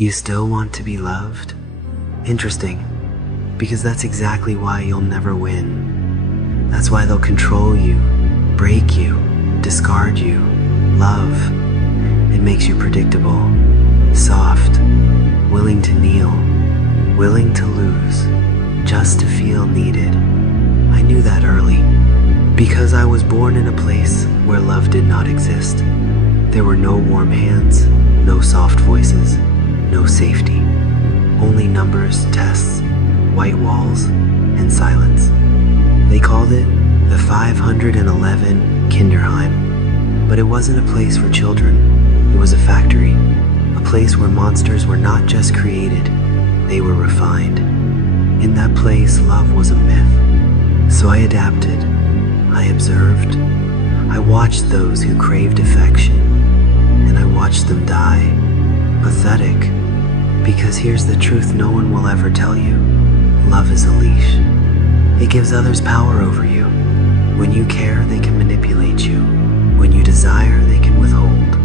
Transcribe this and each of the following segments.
You still want to be loved? Interesting, because that's exactly why you'll never win. That's why they'll control you, break you, discard you. Love, it makes you predictable, soft, willing to kneel, willing to lose, just to feel needed. I knew that early, because I was born in a place where love did not exist. There were no warm hands, no soft voices, no safety. Only numbers, tests, white walls, and silence. They called it the 511 Kinderheim. But it wasn't a place for children. It was a factory. A place where monsters were not just created, they were refined. In that place, love was a myth. So I adapted. I observed. I watched those who craved affection. And I watched them die. Pathetic. Because here's the truth no one will ever tell you. Love is a leash. It gives others power over you. When you care, they can manipulate you. When you desire, they can withhold.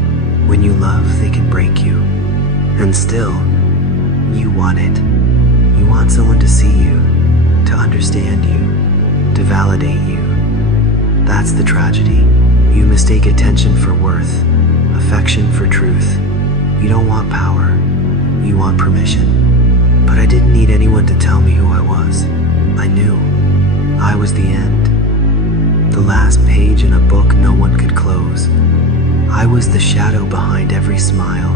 When you love, they can break you. And still, you want it. You want someone to see you, to understand you, to validate you. That's the tragedy. You mistake attention for worth, affection for truth. You don't want power. You want permission. But I didn't need anyone to tell me who I was. I knew. I was the end. The last page in a book no one could close. I was the shadow behind every smile.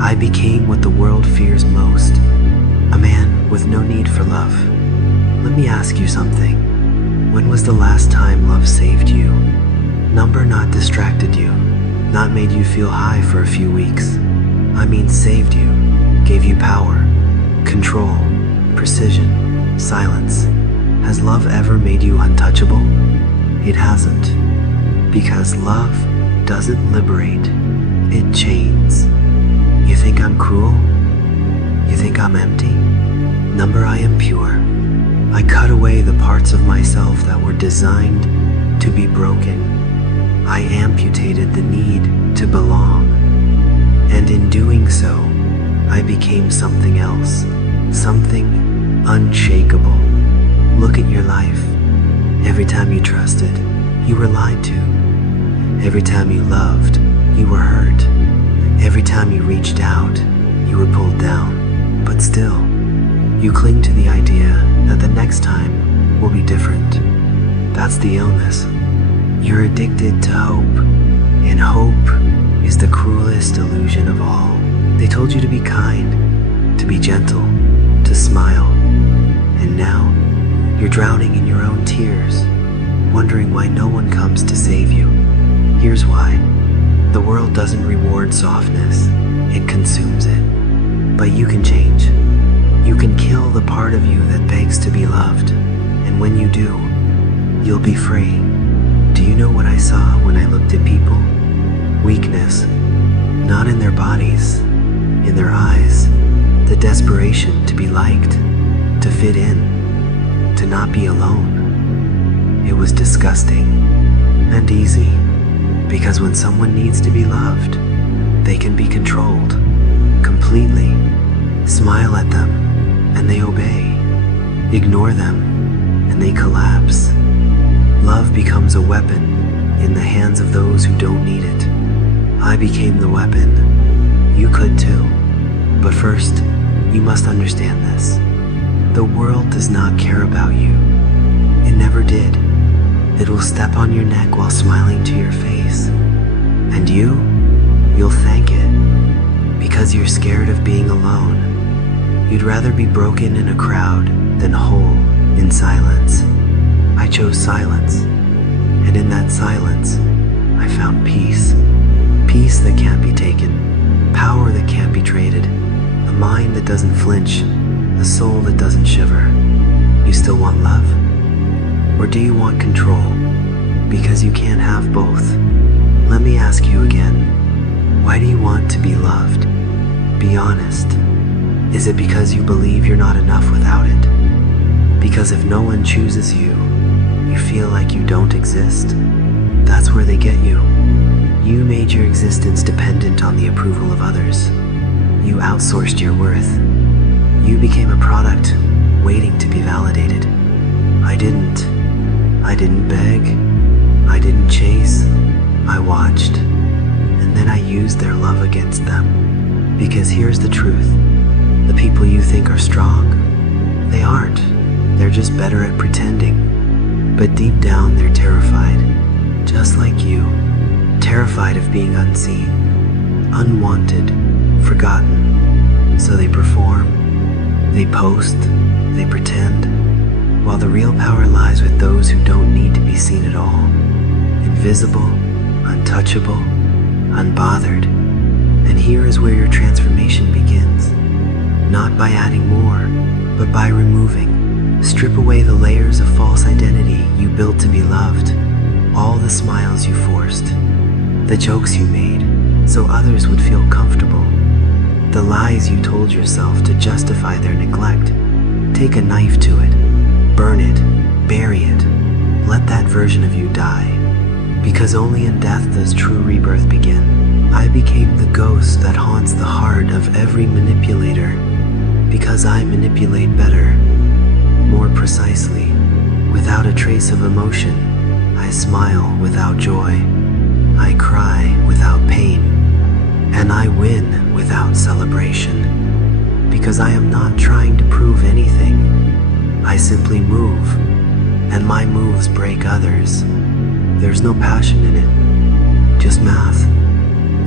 I became what the world fears most. A man with no need for love. Let me ask you something. When was the last time love saved you? Number not distracted you. Not made you feel high for a few weeks. I mean saved you. Gave you power, control, precision, silence. Has love ever made you untouchable? It hasn't. Because love doesn't liberate, it chains. You think I'm cruel? You think I'm empty? Number, I am pure. I cut away the parts of myself that were designed to be broken. I amputated the need to belong. And in doing so, I became something else, something unshakable. Look at your life. Every time you trusted, you were lied to. Every time you loved, you were hurt. Every time you reached out, you were pulled down. But still, you cling to the idea that the next time will be different. That's the illness. You're addicted to hope, and hope is the cruelest illusion of all. They told you to be kind, to be gentle, to smile, and now you're drowning in your own tears, wondering why no one comes to save you. Here's why. The world doesn't reward softness, it consumes it. But you can change. You can kill the part of you that begs to be loved, and when you do, you'll be free. Do you know what I saw when I looked at people? Weakness, not in their bodies, in their eyes, the desperation to be liked, to fit in, to not be alone. It was disgusting and easy, because when someone needs to be loved, they can be controlled completely. Smile at them and they obey. Ignore them and they collapse. Love becomes a weapon in the hands of those who don't need it. I became the weapon. You could too. But first, you must understand this. The world does not care about you. It never did. It will step on your neck while smiling to your face. And you'll thank it. Because you're scared of being alone. You'd rather be broken in a crowd than whole in silence. I chose silence. And in that silence, I found peace. Peace that can't be taken. Power that can't be traded. A mind that doesn't flinch. A soul that doesn't shiver. You still want love? Or do you want control? Because you can't have both. Let me ask you again. Why do you want to be loved? Be honest. Is it because you believe you're not enough without it? Because if no one chooses you, you feel like you don't exist? That's where they get you. You made your existence dependent on the approval of others. You outsourced your worth. You became a product, waiting to be validated. I didn't. I didn't beg. I didn't chase. I watched. And then I used their love against them. Because here's the truth. The people you think are strong, they aren't. They're just better at pretending. But deep down, they're terrified. Just like you. Terrified of being unseen, unwanted, forgotten. So they perform, they post, they pretend, while the real power lies with those who don't need to be seen at all. Invisible, untouchable, unbothered. And here is where your transformation begins. Not by adding more, but by removing. Strip away the layers of false identity you built to be loved. All the smiles you forced. The jokes you made so others would feel comfortable. The lies you told yourself to justify their neglect. Take a knife to it. Burn it. Bury it. Let that version of you die. Because only in death does true rebirth begin. I became the ghost that haunts the heart of every manipulator. Because I manipulate better, more precisely. Without a trace of emotion, I smile without joy. I cry without pain, and I win without celebration. Because I am not trying to prove anything. I simply move, and my moves break others. There's no passion in it, just math.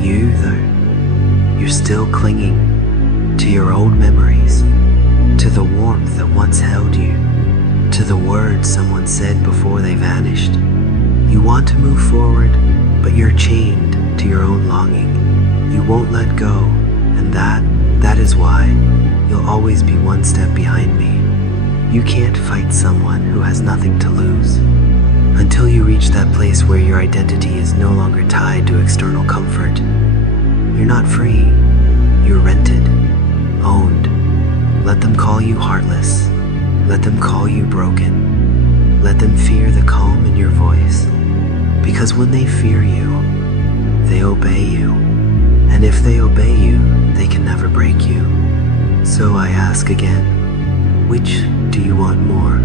You, though, you're still clinging to your old memories, to the warmth that once held you, to the words someone said before they vanished. You want to move forward, but you're chained to your own longing. You won't let go, and that is why you'll always be one step behind me. You can't fight someone who has nothing to lose. Until you reach that place where your identity is no longer tied to external comfort. You're not free. You're rented, owned. Let them call you heartless. Let them call you broken. Let them fear the calm in your voice. Because when they fear you, they obey you. And if they obey you, they can never break you. So I ask again, which do you want more?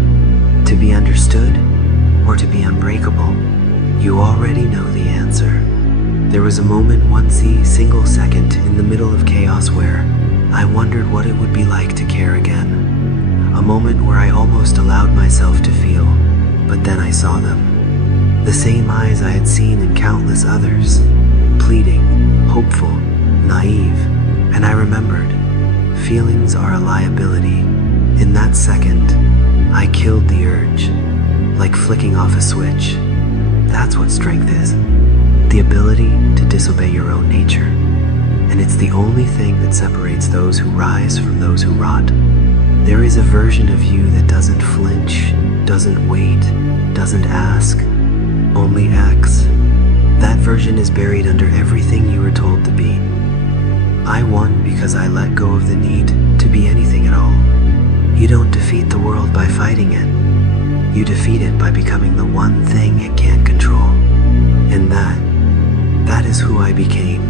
To be understood or to be unbreakable? You already know the answer. There was a moment, one single second in the middle of chaos where I wondered what it would be like to care again. A moment where I almost allowed myself to feel, but then I saw them. The same eyes I had seen in countless others, pleading, hopeful, naive, and I remembered, feelings are a liability. In that second, I killed the urge, like flicking off a switch. That's what strength is, the ability to disobey your own nature. And it's the only thing that separates those who rise from those who rot. There is a version of you that doesn't flinch, doesn't wait, doesn't ask, only acts. That version is buried under everything you were told to be. I won because I let go of the need to be anything at all. You don't defeat the world by fighting it. You defeat it by becoming the one thing it can't control. And that is who I became.